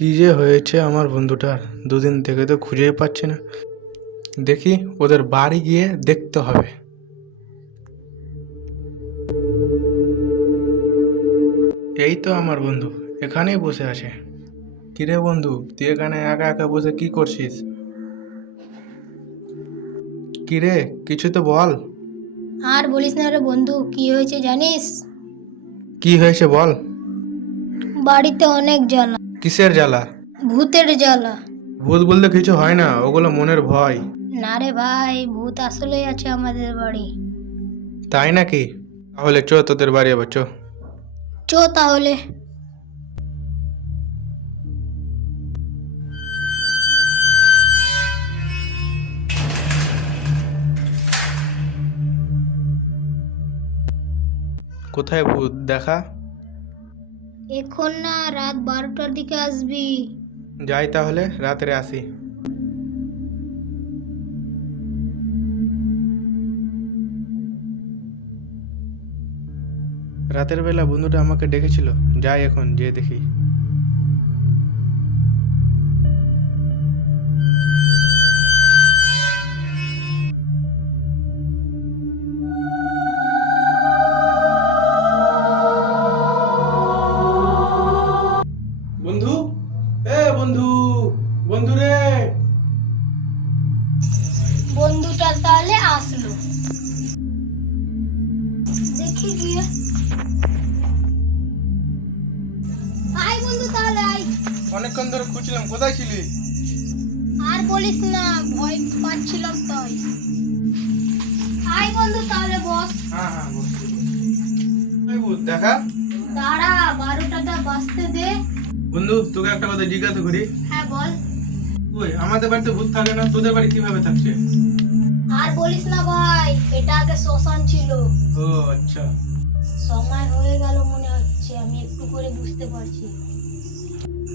কি যে হয়েছে আমার বন্ধুটার, দুদিন থেকে তো খুঁজেই পাচ্ছি না। দেখি ওদের বাড়ি গিয়ে দেখতে হবে। এই তো আমার বন্ধু এখানেই বসে আছে। কিরে বন্ধু, তুই এখানে একা একা বসে কি করছিস? কিরে, কিছু তো বল। আর বলিস না রে বন্ধু, কি হয়েছে জানিস? কি হয়েছে বল। বাড়িতে অনেক জ্বালা। কিসের জ্বালা? ভূতের জ্বালা। ভূত বলতে কিছু হয় না, ওগুলো মনের ভয়। না রে ভাই, ভূত আসলেই আছে আমাদের বাড়ি। তাই নাকি? তাহলে চ তোদের বাড়ি আবার চ। চো তাহলে। কোথায় ভূত দেখা? এখন না, রাত 12টার দিকে আসবি। যাই তাহলে, রাত্রে আসি। রাতের বেলা বন্ধুটা আমাকে ডেকেছিল, যাই এখন যেয়ে দেখি। বন্ধু, এ বন্ধু, বন্ধু রে। বন্ধুটা তাহলে আসলো, দেখি গিয়ে। আয় বন্ধু তাহলে আয়। অনেকক্ষণ ধরে খুঁজছিলাম, কোথায় ছিলি? আর বলিস না, ভয় পাচ্ছিলাম তাই। আয় বন্ধু তাহলে বস। হ্যাঁ হ্যাঁ, বসছি। এই ভূত দেখা? দাঁড়া, 12টা বাজতে দে। বন্ধু, তোকে একটা কথা জিজ্ঞাসা করি। হ্যাঁ বল। ওই আমাদের বাড়িতে ভূত থাকে না, তোদের বাড়ি কিভাবে থাকছে? আর বলিস না ভাই, এটা আগে শ্মশান ছিল। ও আচ্ছা। সময় হয়ে গেল মনে হচ্ছে, আমি একটু করে বুঝতে পারছি।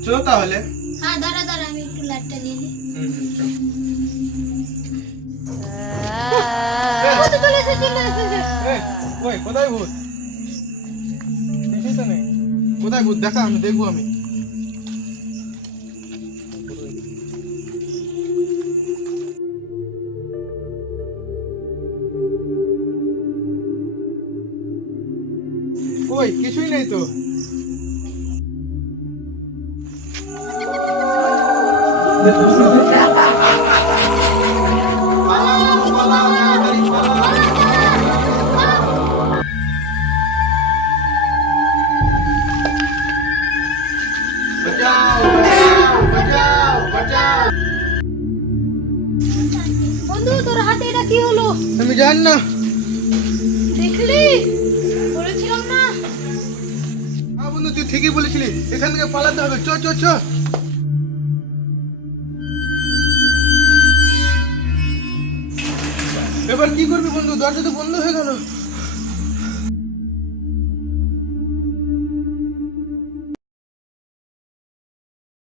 চ তাহলে। হ্যাঁ দাঁড়া দাঁড়া, আমি একটু লাইটটা নিয়ে নিই। চ। চলে এসে চলে এসেছে। এই, ওই কোথায় ভূত? কিছুই তো নেই। কোথায় ভূত দেখা, আমি দেখবো আমি। কই, কিছুই নেই তো। বাঁচাও, বাঁচাও, বাঁচাও, বাঁচাও। বন্ধু, তোর হাতে এটা কি হলো? আমি জানি না। দেখলি, বলেছিলাম না। হ্যাঁ বন্ধু, তুই ঠিকই বলেছিলি, এখান থেকে পালাতে হবে। চ চ চ। এবার কি করবি বন্ধু, দরজা তো বন্ধ হয়ে গেল।